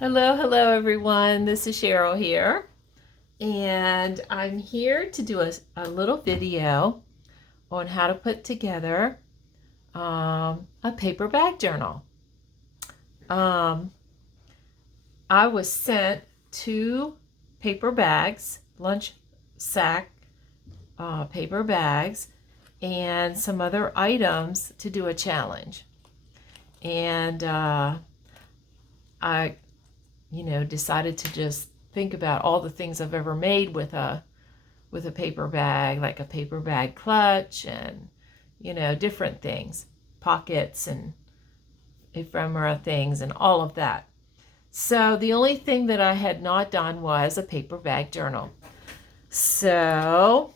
Hello everyone. This is Cheryl here, and I'm here to do a little video on how to put together a paper bag journal. Um, I was sent 2 paper bags, lunch sack paper bags, and some other items to do a challenge. And I decided to just think about all the things I've ever made with a paper bag, like a paper bag clutch and, different things, pockets and ephemera things and all of that. So the only thing that I had not done was a paper bag journal. So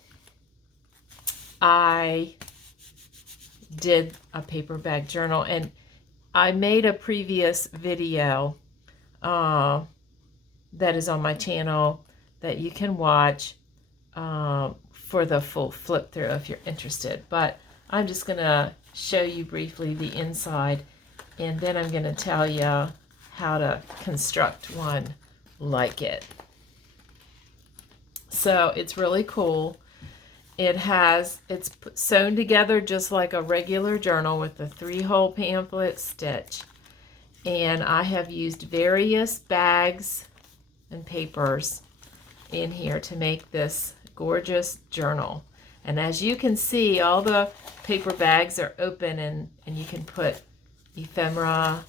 I did a paper bag journal, and I made a previous video that is on my channel that you can watch for the full flip through if you're interested. But I'm just going to show you briefly the inside, and then I'm going to tell you how to construct one like it. So it's really cool. It's sewn together just like a regular journal with a 3-hole pamphlet stitch. And I have used various bags and papers in here to make this gorgeous journal. And as you can see, all the paper bags are open, and you can put ephemera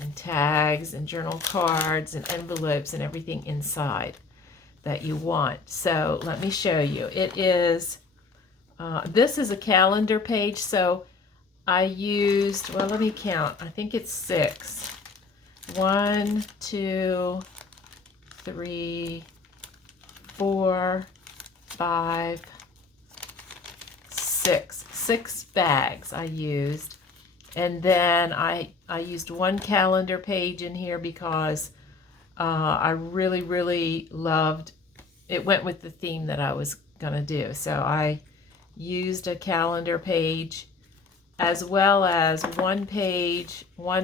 and tags and journal cards and envelopes and everything inside that you want. So let me show you. It is, this is a calendar page, so I used, well, let me count. I think it's 6. 1, 2, 3, 4, 5, 6. 6 bags I used. And then I used 1 calendar page in here because I really loved, it went with the theme that I was going to do. So I used a calendar page, as well as 1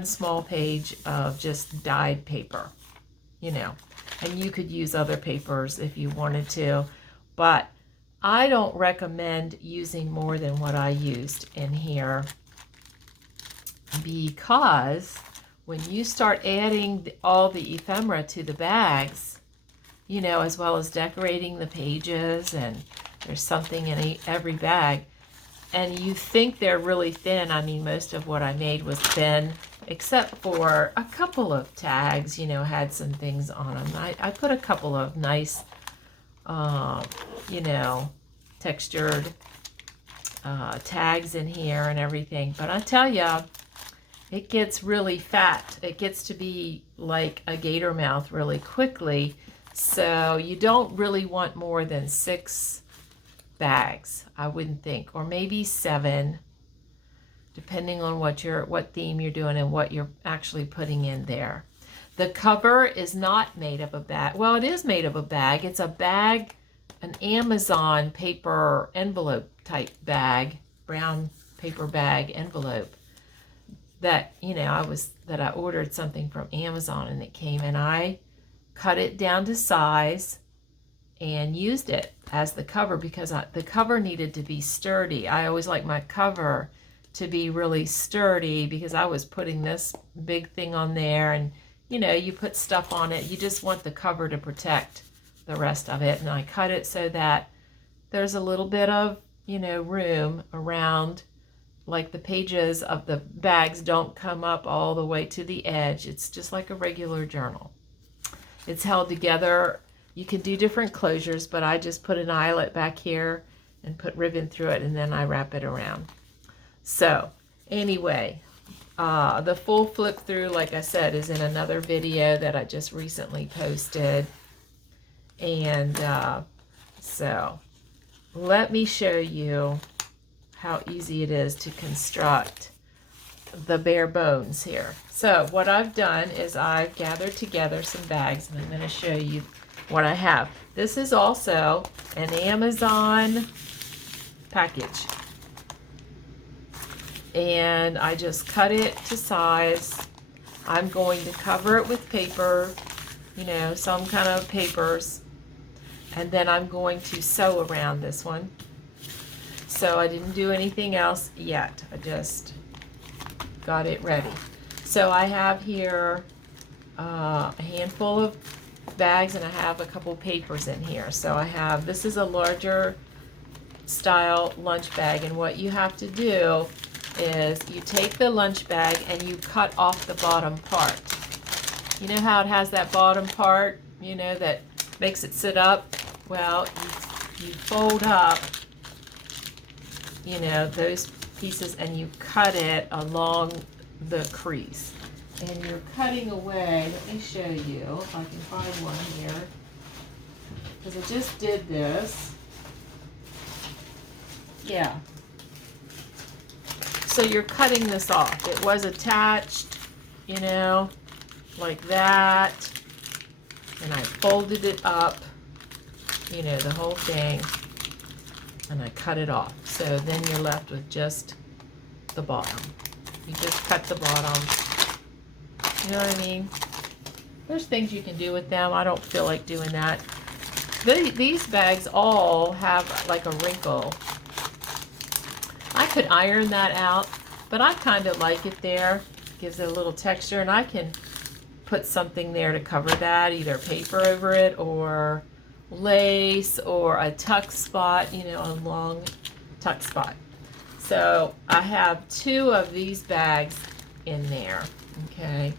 small page of just dyed paper, and you could use other papers if you wanted to, but I don't recommend using more than what I used in here, because when you start adding all the ephemera to the bags, as well as decorating the pages, and there's something in every bag, and you think they're really thin. I mean, most of what I made was thin, except for a couple of tags, had some things on them. I put a couple of nice, textured tags in here and everything. But I tell you, it gets really fat. It gets to be like a gator mouth really quickly. So you don't really want more than 6 bags, I wouldn't think, or maybe 7, depending on what theme you're doing and what you're actually putting in there. The cover is not made of a bag. Well, it is made of a bag. It's a bag, an Amazon paper envelope type bag, brown paper bag envelope that, that I ordered something from Amazon, and it came, and I cut it down to size and used it as the cover because the cover needed to be sturdy. I always like my cover to be really sturdy because I was putting this big thing on there, and you put stuff on it. You just want the cover to protect the rest of it, and I cut it so that there's a little bit of room around, like the pages of the bags don't come up all the way to the edge. It's just like a regular journal. It's held together. You can do different closures, but I just put an eyelet back here and put ribbon through it, and then I wrap it around. So anyway, the full flip through, like I said, is in another video that I just recently posted. And so let me show you how easy it is to construct the bare bones here. So what I've done is I've gathered together some bags, and I'm going to show you what I have. This is also an Amazon package, and I just cut it to size I'm going to cover it with paper, you know, some kind of papers, and then I'm going to sew around this one. So I didn't do anything else yet. I just got it ready. So I have here a handful of bags, and I have a couple papers in here. So I have, this is a larger style lunch bag, and what you have to do is you take the lunch bag and you cut off the bottom part. You know how it has that bottom part, you know, that makes it sit up? Well, you fold up, you know, those pieces, and you cut it along the crease. And you're cutting away, let me show you if I can find one here, because I just did this. Yeah. So you're cutting this off. It was attached, you know, like that. And I folded it up, you know, the whole thing, and I cut it off. So then you're left with just the bottom. You just cut the bottom. You know what I mean? There's things you can do with them. I don't feel like doing that. These bags all have like a wrinkle. I could iron that out, but I kind of like it there. Gives it a little texture, and I can put something there to cover that, either paper over it or lace or a tuck spot, you know, a long tuck spot. So I have 2 of these bags in there, okay?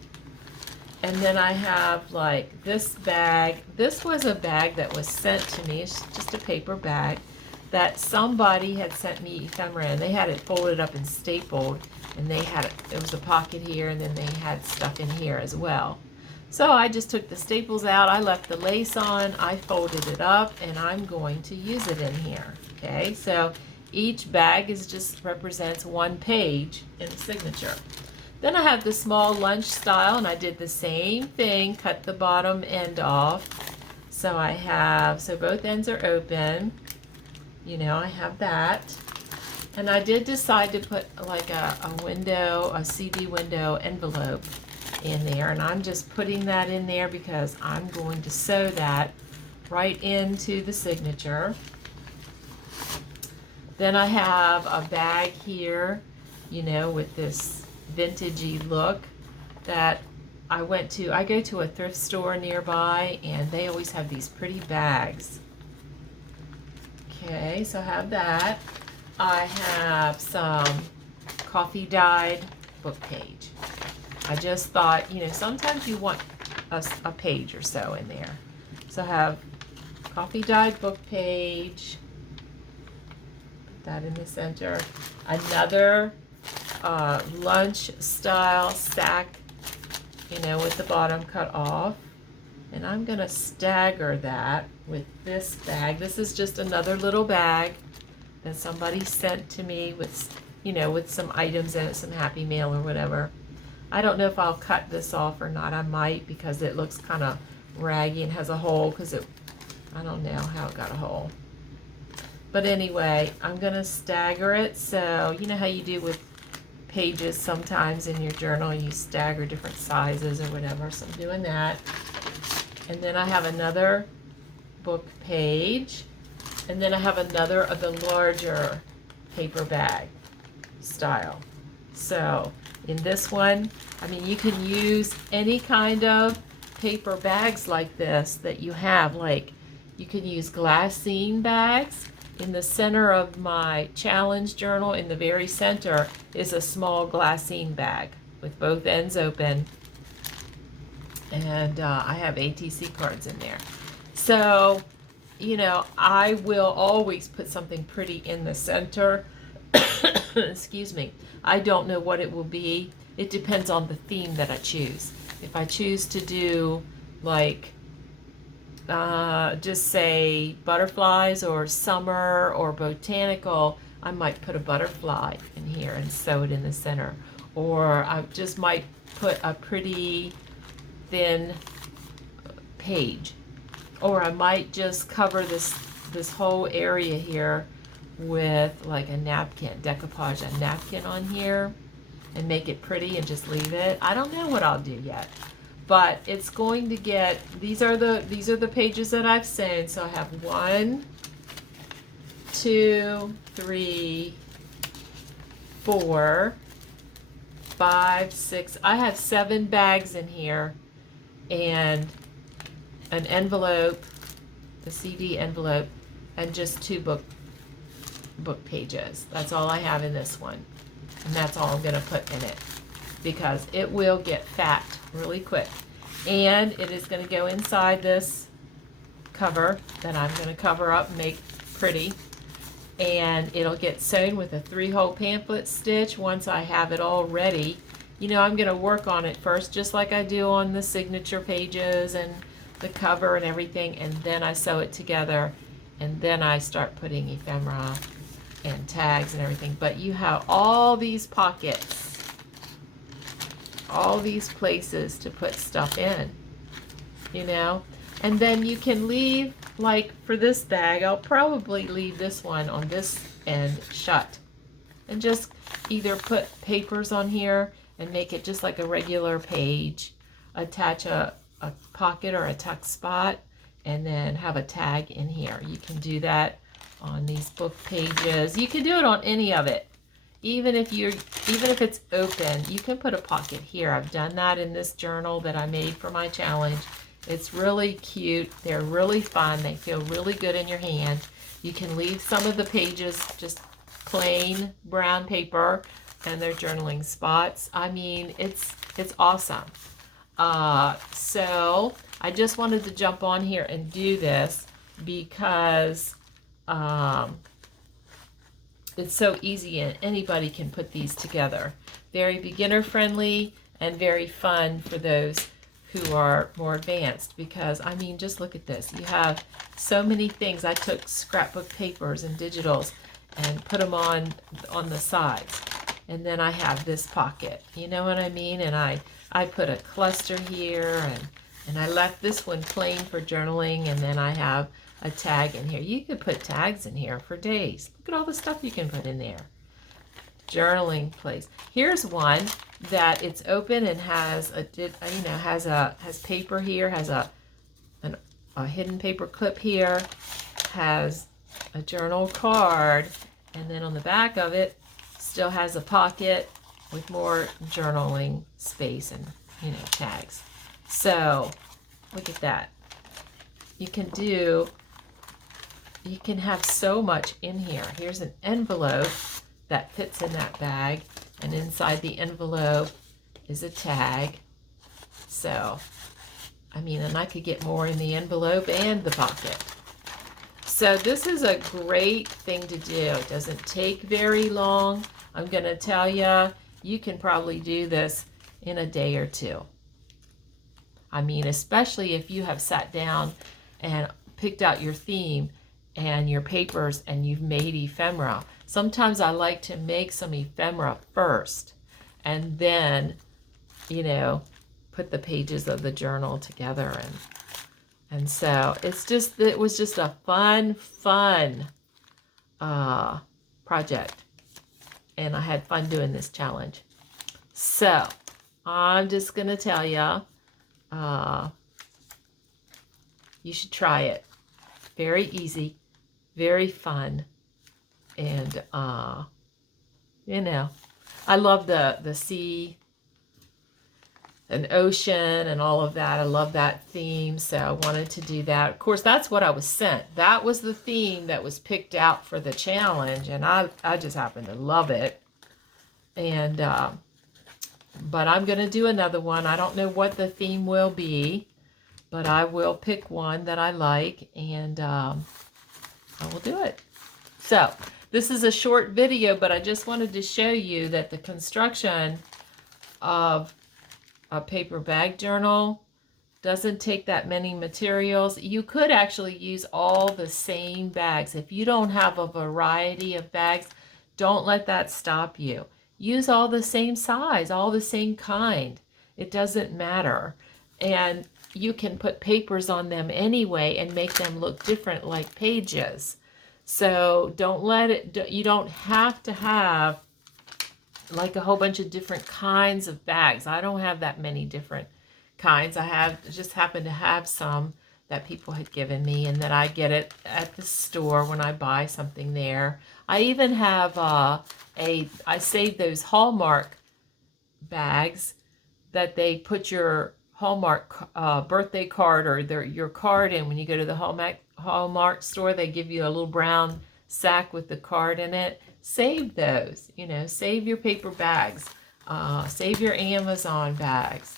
And then I have like this bag. This was a bag that was sent to me. It's just a paper bag that somebody had sent me ephemera, and they had it folded up and stapled, and they had it, there was a pocket here, and then they had stuff in here as well. So I just took the staples out, I left the lace on, I folded it up, and I'm going to use it in here. Okay, so each bag is just represents 1 page in the signature. Then I have the small lunch style, and I did the same thing, cut the bottom end off. So I have, so both ends are open. You know, I have that. And I did decide to put like a window, a CD window envelope in there. And I'm just putting that in there because I'm going to sew that right into the signature. Then I have a bag here, you know, with this vintagey look that I go to a thrift store nearby, and they always have these pretty bags. Okay, so I have that. I have some coffee dyed book page. I just thought, you know, sometimes you want a page or so in there. So I have coffee dyed book page. Put that in the center. Another lunch style sack, you know, with the bottom cut off. And I'm gonna stagger that with this bag. This is just another little bag that somebody sent to me with, you know, with some items in it, some Happy Mail or whatever. I don't know if I'll cut this off or not. I might, because it looks kind of raggy and has a hole, because I don't know how it got a hole. But anyway, I'm gonna stagger it. So you know how you do with pages sometimes in your journal, you stagger different sizes or whatever. So I'm doing that. And then I have another book page, and then I have another of the larger paper bag style. So in this one, I mean, you can use any kind of paper bags like this that you have. Like, you can use glassine bags. In the center of my challenge journal, in the very center, is a small glassine bag with both ends open. And I have ATC cards in there. So, you know, I will always put something pretty in the center. Excuse me. I don't know what it will be. It depends on the theme that I choose. If I choose to do like just say butterflies or summer or botanical, I might put a butterfly in here and sew it in the center. Or I just might put a pretty thin page. Or I might just cover this whole area here with like a napkin, decoupage, a napkin on here. and make it pretty and just leave it. I don't know what I'll do yet, but it's going to get, these are the pages that I've sewn. So I have 1, 2, 3, 4, 5, 6. I have 7 bags in here, and an envelope, a CD envelope, and just 2 book pages. That's all I have in this one, and that's all I'm going to put in it, because it will get fat really quick, and it is going to go inside this cover that I'm going to cover up and make pretty, and it'll get sewn with a 3-hole pamphlet stitch once I have it all ready. You know, I'm going to work on it first, just like I do on the signature pages and the cover and everything, and then I sew it together, and then I start putting ephemera and tags and everything. But you have all these pockets, all these places to put stuff in, you know. And then you can leave, like for this bag, I'll probably leave this one on this end shut, and just either put papers on here and make it just like a regular page, attach a pocket or a tuck spot, and then have a tag in here. You can do that on these book pages. You can do it on any of it. Even if it's open, you can put a pocket here. I've done that in this journal that I made for my challenge. It's really cute. They're really fun. They feel really good in your hand. You can leave some of the pages just plain brown paper, and they're journaling spots. I mean, it's awesome. So I just wanted to jump on here and do this because it's so easy and anybody can put these together. Very beginner friendly and very fun for those who are more advanced, because I mean, just look at this. You have so many things. I took scrapbook papers and digitals and put them on the sides, and then I have this pocket, you know what I mean? And I put a cluster here, and I left this one plain for journaling, and then I have a tag in here. You could put tags in here for days. Look at all the stuff you can put in there. Journaling place. Here's one that it's open and has has paper here, has a hidden paper clip here, has a journal card, and then on the back of it still has a pocket with more journaling space and, you know, tags. So look at that. You can have so much in here. Here's an envelope that fits in that bag, and inside the envelope is a tag. So, I mean, and I could get more in the envelope and the pocket. So this is a great thing to do. It doesn't take very long. I'm going to tell you, you can probably do this in a day or 2. I mean, especially if you have sat down and picked out your theme and your papers and you've made ephemera. Sometimes I like to make some ephemera first and then, you know, put the pages of the journal together, and so it was just a fun project, and I had fun doing this challenge. So I'm just gonna tell you, you should try it. Very easy, very fun, and you know, I love the sea and ocean and all of that. I love that theme, so I wanted to do that. Of course, that's what I was sent. That was the theme that was picked out for the challenge, and I just happen to love it. And but I'm going to do another one. I don't know what the theme will be, but I will pick one that I like, and I will do it. So this is a short video, but I just wanted to show you that the construction of a paper bag journal doesn't take that many materials. You could actually use all the same bags. If you don't have a variety of bags, don't let that stop you. Use all the same size, all the same kind. It doesn't matter. And you can put papers on them anyway and make them look different like pages. So don't let it, you don't have to have like a whole bunch of different kinds of bags. I don't have that many different kinds. I just happen to have some that people had given me, and that I get it at the store when I buy something there. I even have I saved those Hallmark bags that they put your Hallmark birthday card or your card in when you go to the Hallmark store. They give you a little brown sack with the card in it. Save those, save your paper bags, save your Amazon bags.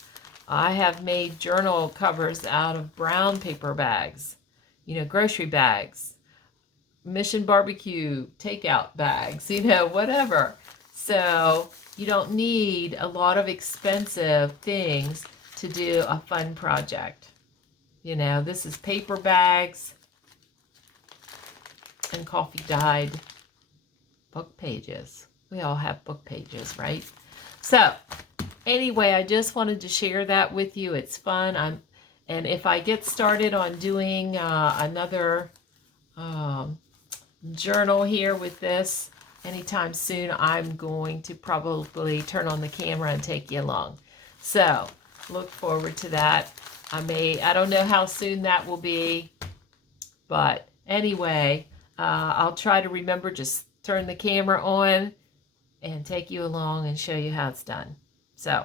I have made journal covers out of brown paper bags, grocery bags, Mission Barbecue takeout bags, whatever. So you don't need a lot of expensive things to do a fun project. This is paper bags and coffee dyed book pages. We all have book pages, right? So anyway, I just wanted to share that with you. It's fun. And if I get started on doing another journal here with this anytime soon, I'm going to probably turn on the camera and take you along. So look forward to that. I don't know how soon that will be, but anyway, I'll try to remember, just turn the camera on and take you along and show you how it's done. So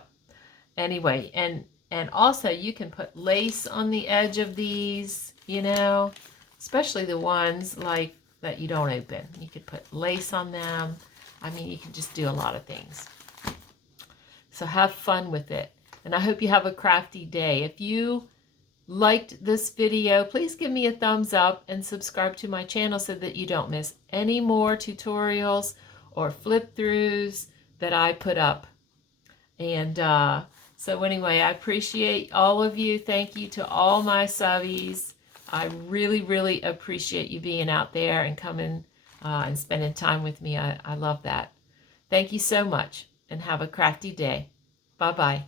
anyway, and also you can put lace on the edge of these, especially the ones like that you don't open. You could put lace on them. I mean, you can just do a lot of things. So have fun with it. And I hope you have a crafty day. If you liked this video, please give me a thumbs up and subscribe to my channel so that you don't miss any more tutorials or flip throughs that I put up. And so anyway, I appreciate all of you. Thank you to all my subbies. I really, really appreciate you being out there and coming and spending time with me. I love that. Thank you so much, and have a crafty day. Bye-bye.